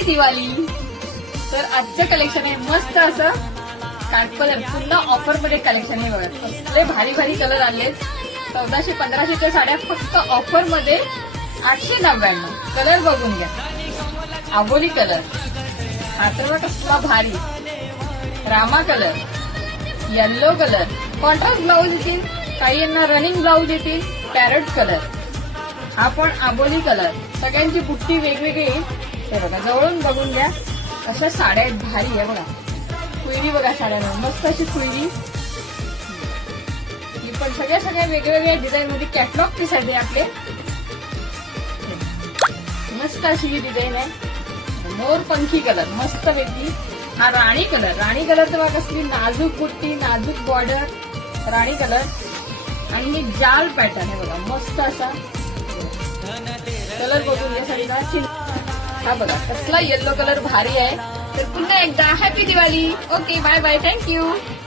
Happy Diwali. तर आजचं collection आहे मस्त असं काठ कलर, पुन्हा ऑफर मध्ये कलेक्शन आहे बघा. कसले भारी भारी कलर आले. 1400-1500च्या साड्या फक्त ऑफर मध्ये 899. कलर बघून घ्या. आबोली कलर, हा तर कसला भारी. Rama colour, yellow colour, contrast blouse येतील, काही यांना रनिंग ब्लाऊज येतील. पॅरट कलर, हा पण आबोली कलर. सगळ्यांची बुट्टी वेगवेगळी. हे बघा जवळून बघून घ्या. अशा साड्या आहेत भारी आहे बघा. खुईरी बघा साड्यांना, मस्त अशी खुईरी. ही पण सगळ्या वेगवेगळ्या डिझाईन मध्ये कॅटलॉग पीस आहे आपले. मस्त अशी ही डिझाईन आहे. मोरपंखी कलर मस्त पैकी. हा राणी कलर, राणी कलर तर बघा कसली नाजूक बुट्टी, नाजूक बॉर्डर, राणी कलर. आणि ही जाल पॅटर्न आहे बघा मस्त असा. कलर बघून घ्या साडीला. हा बघा कसला येल्लो कलर भारी आहे. तर पुन्हा एकदा happy Diwali. Okay bye bye, thank you.